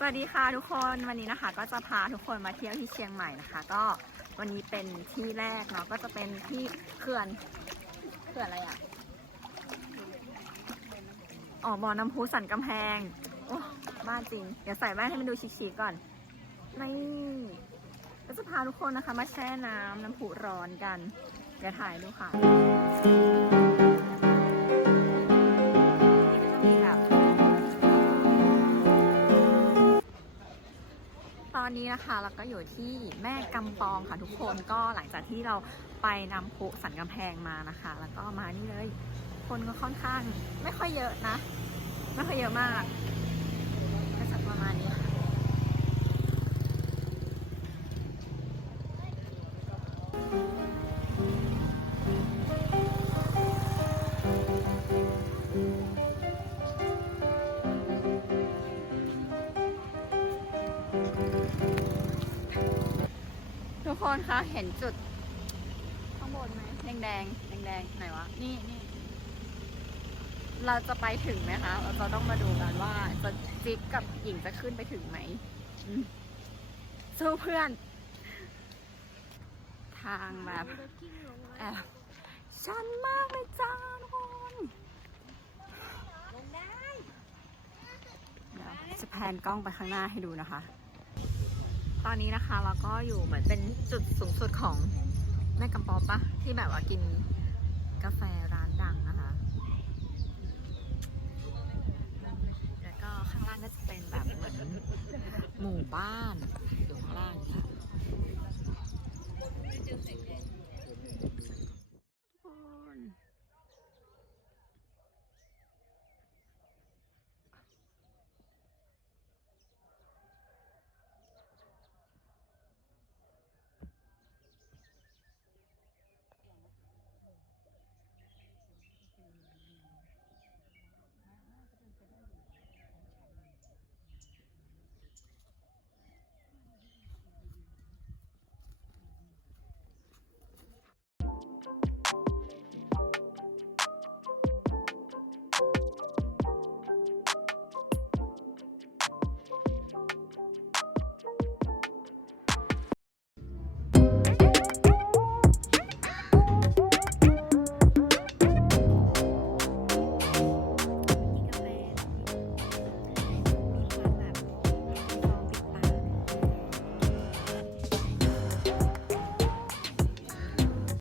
สวัสดีค่ะทุกคนวันนี้นะคะ ก็จะพาทุกคนมาเที่ยวที่เชียงใหม่นะคะ ก็วันนี้เป็นที่แรกเนาะก็จะเป็นที่เขื่อนเขื่อนอะไรอะอ๋อบ่อน้ำพุสันกำแพงโอ้บ้านจริง เดี๋ยวใส่แว่นให้มันดูชิคๆก่อนนี่ก็จะพาทุกคนนะคะ มาแช่น้ำน้ำพุร้อนกัน เดี๋ยวถ่ายดูค่ะ อนนี้นะคะเราก็อยู่ที่แม่กำปองค่ะทุกคนก็หลังจากที่เราไปนำพุสันกำแพงมานะคะ แล้วก็มานี่เลย คนก็ค่อนข้างไม่ค่อยเยอะนะ ไม่ค่อยเยอะมาก คนคะเห็นจุด ข้างบนไหมแดงแดงแดงแดงไหนวะ นี่นี่เราจะไปถึงไหมคะ เราจะต้องมาดูกันว่าจะจิ๊กกับหญิงจะขึ้นไปถึงไหมสู้เพื่อน ทางแบบแอบชันมากเลยจ้าทุกคนเดี๋ยวจะแพนกล้องไปข้างหน้าให้ดูนะคะ ตอนนี้นะคะเราก็อยู่เหมือนเป็นจุดสูงสุดของแม่กำปองปะที่แบบว่ากินกาแฟร้านดังนะคะ แล้วก็ข้างล่างก็จะเป็นแบบเหมือนหมู่บ้านอยู่ข้างล่างค่ะ